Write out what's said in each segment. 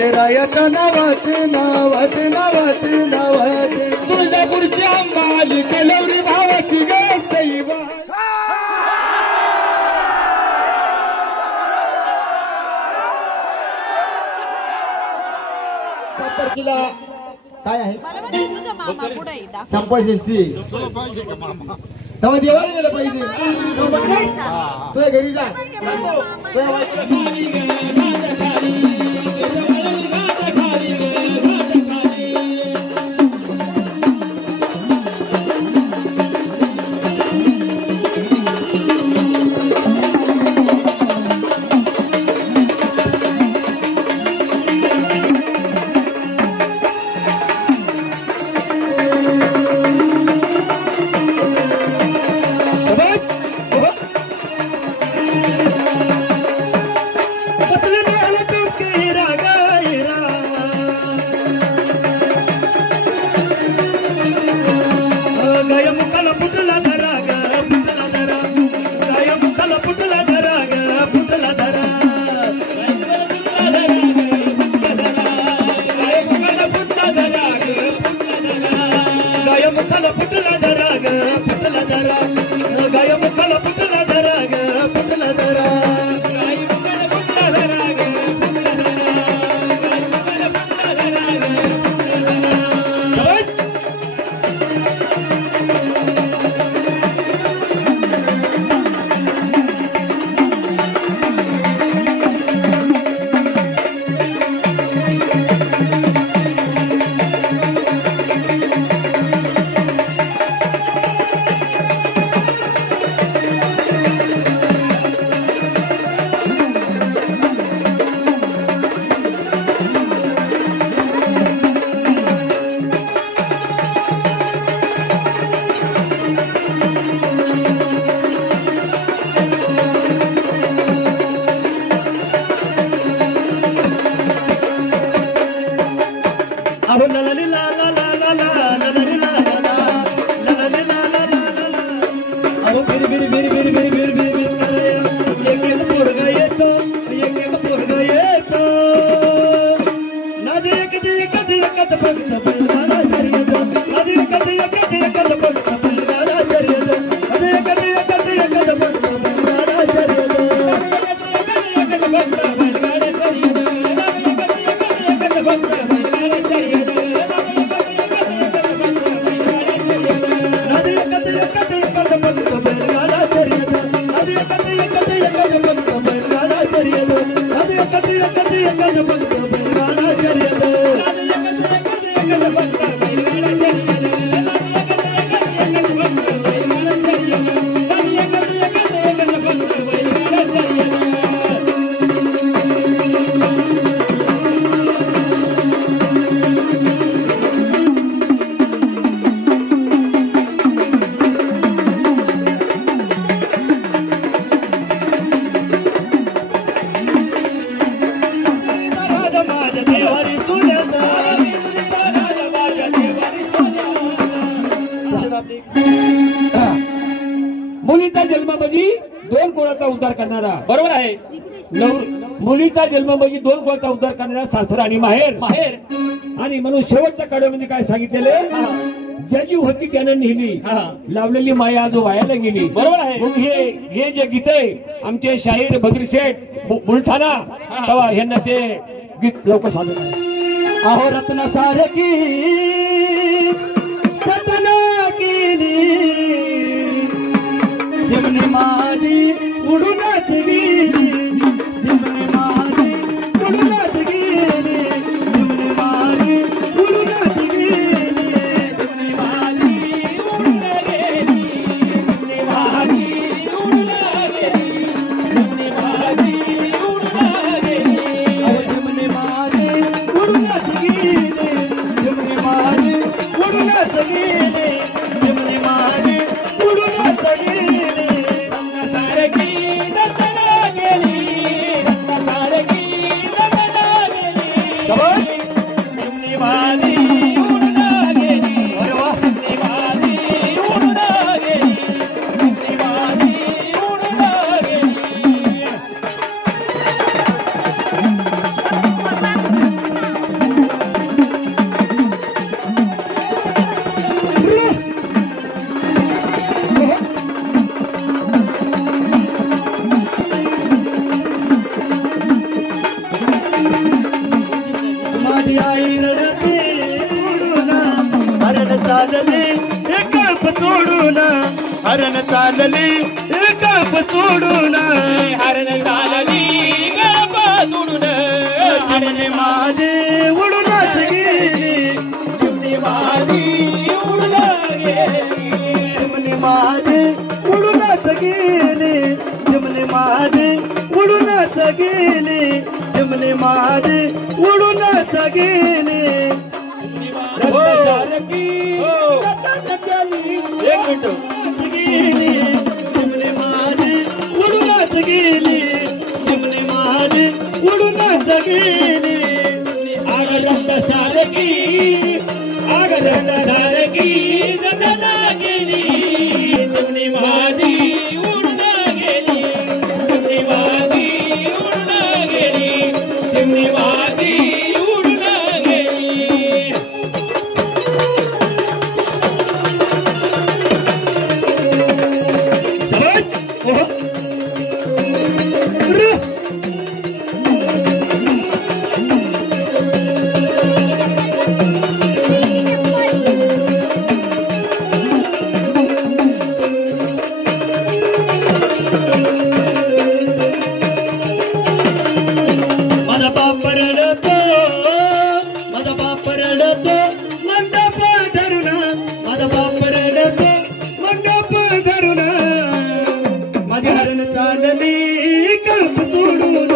रायात नावात नावात नावात नावात तुळजापूरच्या मालिक लवरी भावाची ग सैवा. तारखेला काय आहे चंपाषष्ठी तेव्हा देवाला गेलं पाहिजे. तुझ्या घरी जा. मुलीचा जन्म म्हणजे दोन कुळाचा उद्धार करणारा. बरोबर आहे. मुलीचा जन्म म्हणजे दोन कुळाचा उद्धार करणारा सासर आणि माहेर. आणि म्हणून शेवटच्या काळामध्ये काय सांगितलेले, ज्याची होती त्यानं नेहमी लावलेली माया जो वायाला गेली. बरोबर आहे. हे जे गीत आहे आमचे शाहीर भद्री शेठ बुलढाणा तेव्हा ह्यांना ते गीत लोक सादर आहे. अहो रत्न सारखी रत्ना केली जिमने माझी उडूनच गेली, जिमने माझी उडूनच गेली, जिमने माझी उडूनच गेली, जिमने माझी उडून गेली, जिमने माझी उडून गेली, जिमने माझी उडून गेली. अहो जिमने माझी उडूनच गेली, जिमने माझी उडूनच गेली, जिमने माझी उडूनच गेली. चालली एक सोडून हरण चालली एक सोडून हरण चालली गप सोडून हरण माझे उडूनच गेली चिमणी माझी उडून गेली चिमणी माझे उडूनच गेली चिमणी माझे उडूनच गेली चिमणी माझे उडूनच गेली एक मिनिट चिमणी माझी उडूनच गेली चिमणी माझी उडूनच गेली आगरंद सारखी आगरंद सारखी जगला गेली चिमणी माझी उडून गेली चिमणी माझी उडून गेली चिमणी माझी उडून गेली माझा बाप रडतो माझा बाप रडतो मंडप धरून माझा बाप रडतो मंडप धरून माझी हरण चालली काप तोडून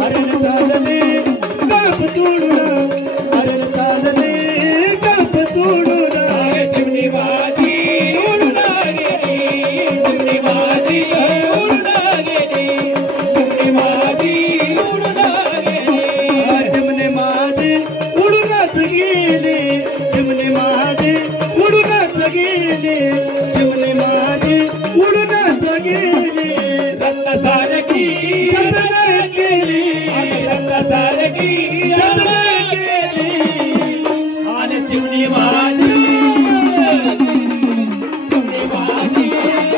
हरण चालली काप तोडून हरण चालली काप तोडून चिमणी माझी उडून गेली चिमणी माझी उडून गेली चिमणी माझी उडून गेली चिमणी माझी उडूनच गेली चिमणी माझी उडूनच गेली चिमणी माझी उडूनच गेली रत्न सारखी जतन केली रत्न सारखी जतन केली आणि चिमणी माझी चिमणी माझी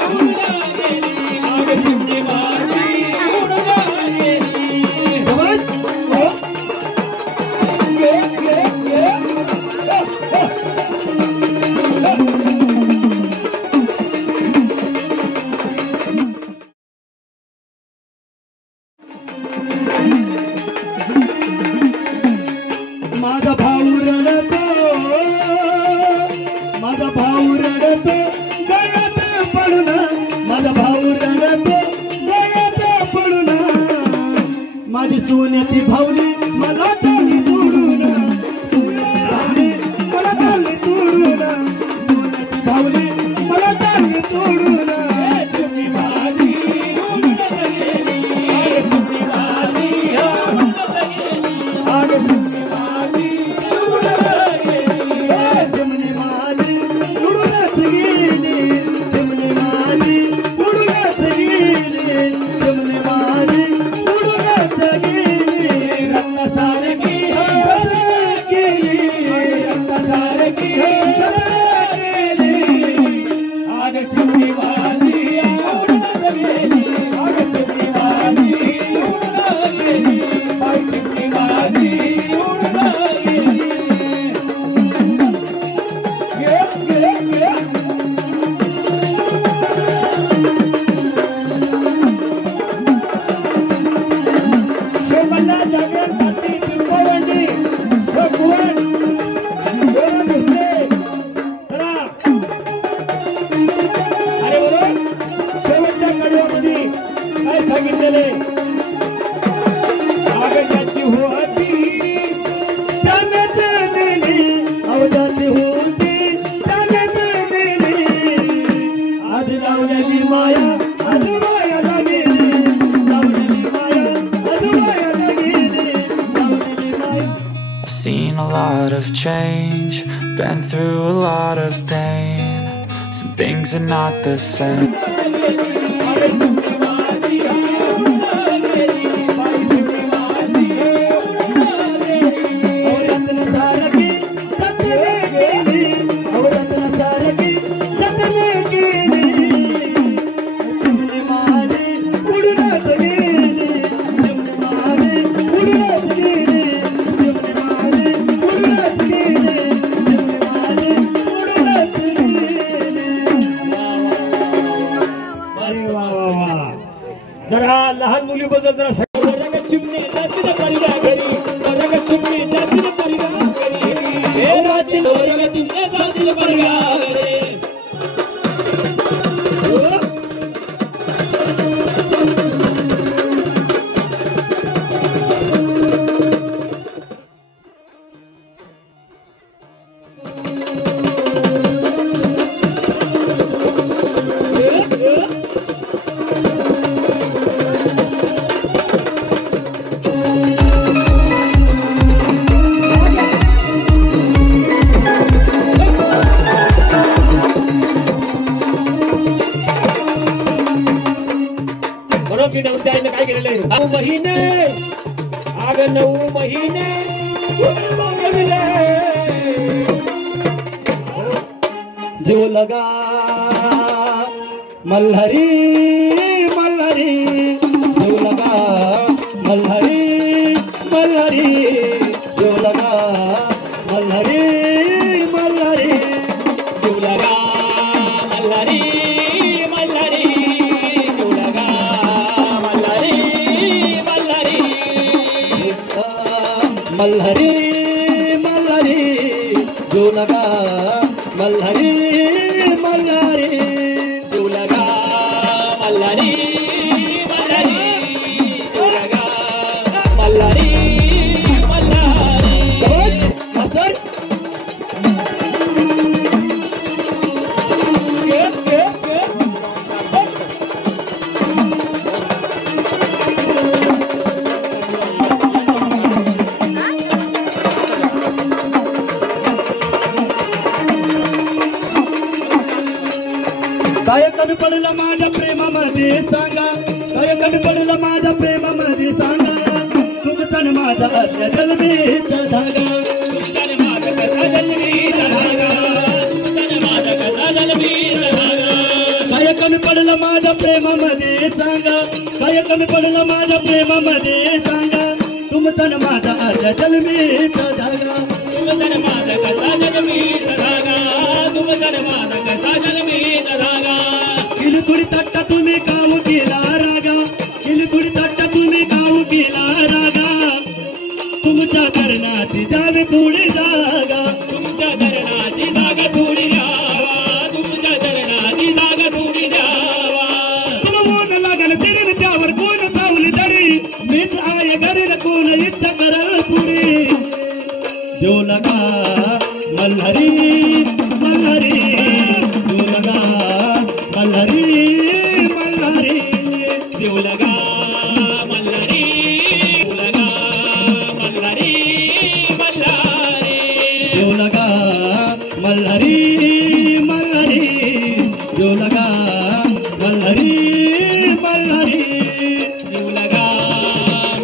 उडून गेली आणि चिमणी माझी उडून गेली माझा भाऊ रडतो माझा भाऊ रडतो गळ्यात पडून माझा भाऊ रडतो गळ्यात पडून माझी सोन्याची भावली मला चालली तोडून सोन्याची भावली मला चालली तोडून सोन्याची भावली मला चालली तोडून चिमणी माझी उडून गेली चिमणी माझी उडून गेली चिमणी माझी उडूनच गेली चिमणी माझी उडूनच गेली चिमणी माझी उडूनच गेली रत्न सारखी जतन केली रत्न सारखी जतन केली आग चिमणी माझी उडून गेली आग चिमणी माझी उडून गेली बाई चिमणी माझी उडून गेली सोमना जागरणाची पिंपवंडी सगवण दोन दुसरे चला अरे बरोबर शेवटच्या कडव्यामध्ये काय सांगितलेले आगजाची होती त्यानेच दिली अवजाची होती त्यानेच दिली आज लावलेली माया आज मायाला गेली लावलेली माया आज मायाला गेली लावलेली माया I've seen a lot of change, been through a lot of pain. Some things are not the same. उडूनच जरा वर्ग चिमणे जातील परिगा घरी वर्ग चिमणे जातील परिगा घरी हे रात्री वर्ग चिमणे जातील परिगा घरी काय केलेलं आहे 9 महिने आग 9 महिने जीव लगा मल्हारी मल्हारी जीव लगा मल्हारी मल्हारी जीव लगा मल्हारी मल्हारी जीव लगा मल्हारी मल्हारी जीव लगा मल्हारी मल्हारी मल्हारी मल्हारी जीव लगा मल्हारी मल्हारी जीव लगा मल्हारी मल्हारी जीव लगा मल्हारी मल्हारी मास्तर काय कमी पडलं माझ्या प्रेमामध्ये सांगा काय कमी पडलं माझ्या प्रेमामध्ये सांगा तुमचा न माझा आल्या जन्मीचा धागा तुमचा माझा कसा जन्मीचा धागा तुमचा माझा कसा जन्मीचा धागा काय कमी पडलं माझ्या प्रेमामध्ये सांगा काय कमी पडलं माझ्या प्रेमामध्ये सांगा तुमचा न माझा आल्या जन्मीचा धागा तुमचा माझा कसा जन्मीचा धागा तुमचा माझा कसा जन्मीचा धागा किली थोडी तट्टा तुम्ही गाव गेला रागा किली थोडी तट्टा तुम्ही गाव गेला रागा तुमच्या धरणाची जावे थोडी जागा तुमच्या धरणाची जागा थोडी द्यावा तुमच्या धरणाची जागा थोडी द्यावा तुला ऊन लागल तरी त्यावर कोण पावली तरी मीच आहे घरी कोण इच्छा करल पुरी जो लगा मल्हारी मल्हारी जो लगा मल्हारी मल्हारी जीव लगा मल्हारी जीव लगा मल्हारी मल्हारी जो लगा मल्हारी मल्हारी जो लगा मल्हारी मल्हारी जीव लगा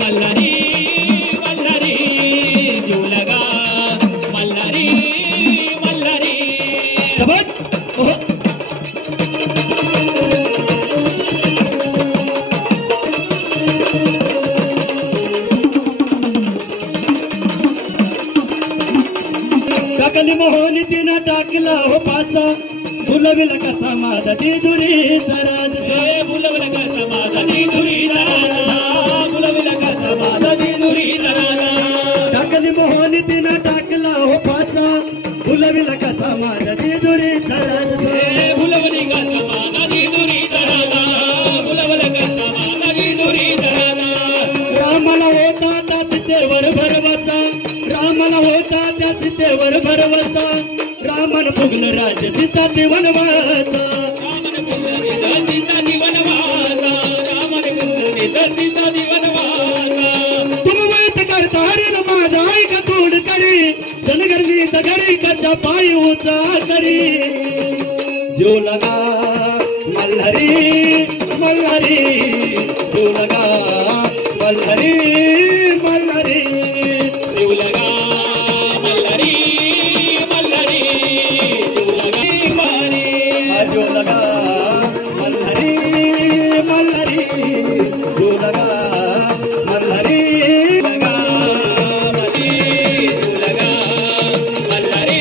मल्हारी मल्हारी जीव लगा मल्हारी मल्हारी सबज ओहो काकली मोहनी तिनं टाकला हो पासा फुलविला कसा माझा तिजुरी सराज हे बुलवलं कसा माझा तिजुरी जराला बुलवलं कसा माझा तिजुरी जराला टाकली मोहनी तिनं टाकला हो पासा फुलविला कसा माझा तिजुरी सराज हे बुलवली कसा माझा तिजुरी जराला बुलवलं कसा माझा तिजुरी जराला रामाला होता त्या सीतेवर भरवसा रामाला होता त्या सीतेवर भरवसा रामन फुगल राज्य सीता वनवासा रामन पुत्र सीता वनवासा रामन पुत्र सीता वनवासा तुम वैत करता हरिण माझा ऐका तोड करी जनगर्मी घरी कचा पाय उचा करी जो लगा मल्हारी मल्हारी जो लगा मल्हारी मल्हारी जीव लगा मल्हारी मल्हारी जीव लगा मल्हारी जो लगा मल्हारी मल्हारी जो लगा मल्हारी लगा मल्हारी जीव लगा मल्हारी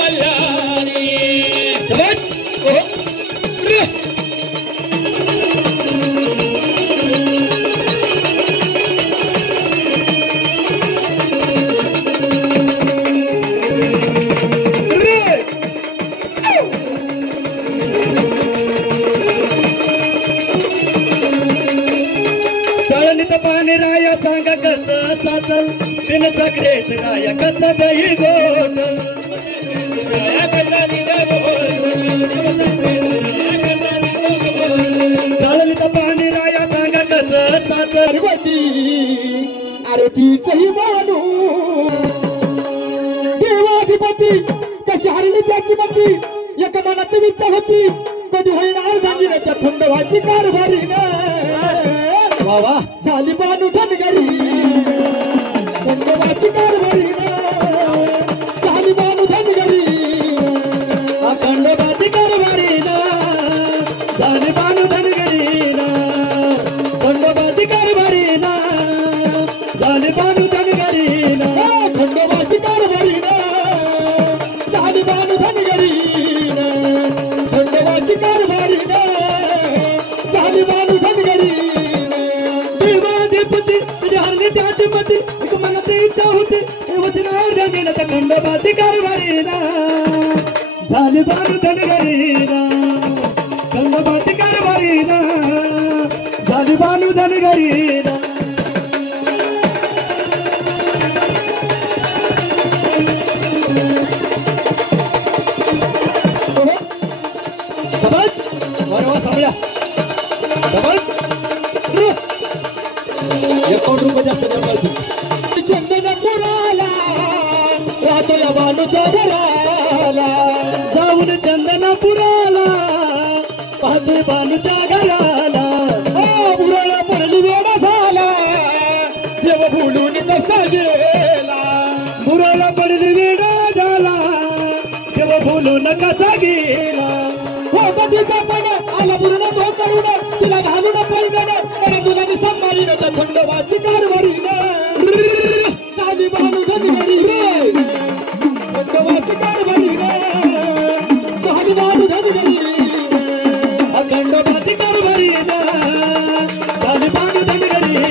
मल्हारी सबज ओहो रे साखरेत गायकाचा दही गोट चालली तर पाणी राया सांगा कसं साखर अरे तीचही मानू देवाधिपती कशी हरली त्याची मती एक मनात इच्छा होती कधी होईना सांगितलं त्या खंडवाची कारभारी वा वा झाली बानू धनगरी खंडवाची कारभारी झाली बानू धनगरी खंडोबाची कारभारी ना झाली बानू धनगरी ना खंडोबाची कारभारी ना झाली बानू धनगरी ना खंडोबाची कारभारी झाली बानू धनगरी खंडोबाची कारभारी झाली बानू धनगरी देवाधिपती तुझी हरली त्याची मती एक मनात इच्छा होती रंगीन तर खंडोबाची कारभारी ना झाली बानू धनगरी ना खंडोबाची कारभारी ना झाली बानू धनगरी ना चंदनपुराला रातोया बानूच्या घराला जाऊन चंदनपुराला पाहते बानूच्या घराला बुराला पडली वेडा झाला देव भुलून कसा गेला मुराला पडली वेडा झाला तेव्हा बोलून कसा गेला हो कधीचा पण आला पूर्ण तो करून तुला घालून पैदन आणि तुला मी संभाळीन तर खंडोबाची कारभारी झाली बानू धनगरी खंडोबाची कारभारी झाली बानू धनगरी खंडोबाची कारभारी झाली बानू धनगरी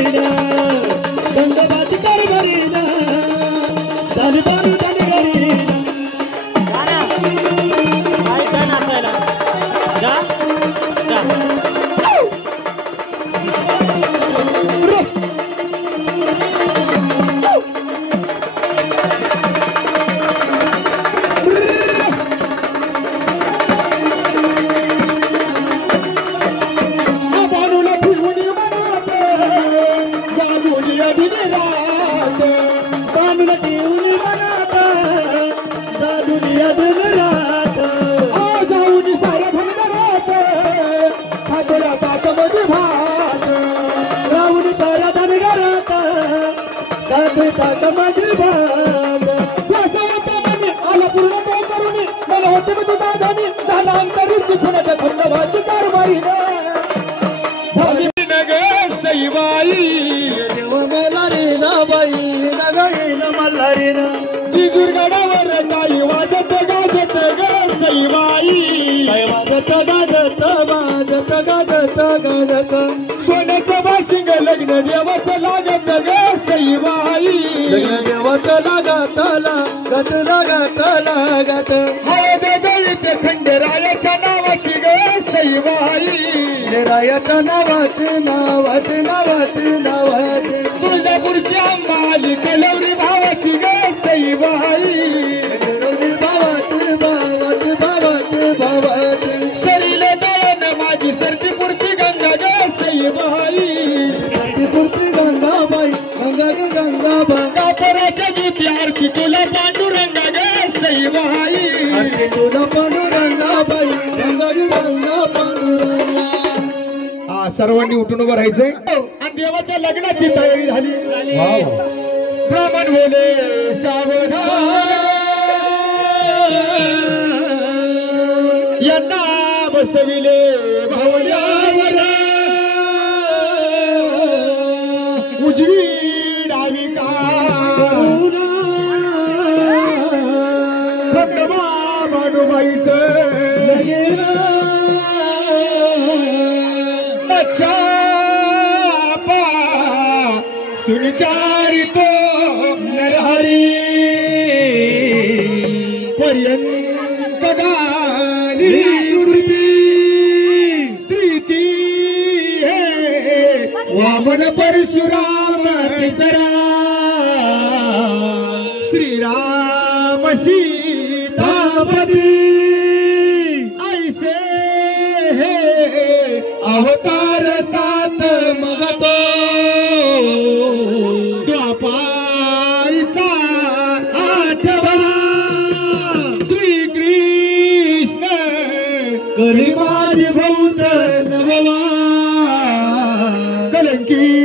खंडोबाची कारभारी झाली बानू धनगरी आला पूर्ण तो करून मला होते मी तुझा धनी झाला अंतरीच खुणाच्या खंडोबाची कारभारी झाली नग सईबाई देव मल्हारी ना बाई नगई न मल्हारी ना जिगुरगडावर काही वाजत गाजत ग सईबाई वाजत गाजत वाजत गाजत गाजत सोन्याचं बाशिंग लग्न देवाचं लागत ग सईबाई देवाचं लागत लागत लागत लागत हळद दळीत खंडरायाच्या नावाची ग सईबाई रायाच्या नावाची नावाची नावाची नावाची तुळजापूरची अंबाली कलवरी भावाची ग सईबाई भावाची भावाची भावाची भावाची सरीले दळण माझी सरती पुरती गंगा ग सईबाई पुरती गंगाबाई गंगाबाई कापराच्या ज्योती आरती तुला पांडुरंगा ग सईबाई तुला पांडुरंगाबाई गंगा पांडुरंगा. हा सर्वांनी उठून उभं राहायचंय आणि देवाच्या लग्नाची तयारी झाली ब्राह्मण बोले सावधान यांना बसविले भावल्यावर उजवी डावी का खंडोबा बानूबाईचं चापा सुनिचारितो नरहरी पर्यंत गाली त्रिती वामन परशुराम पितरा श्रीराम सीतापती ऐसे हे अवतार सात मग तो द्वापारीचा आठवा श्रीकृष्ण कलिमारी भूत नववा कलंकी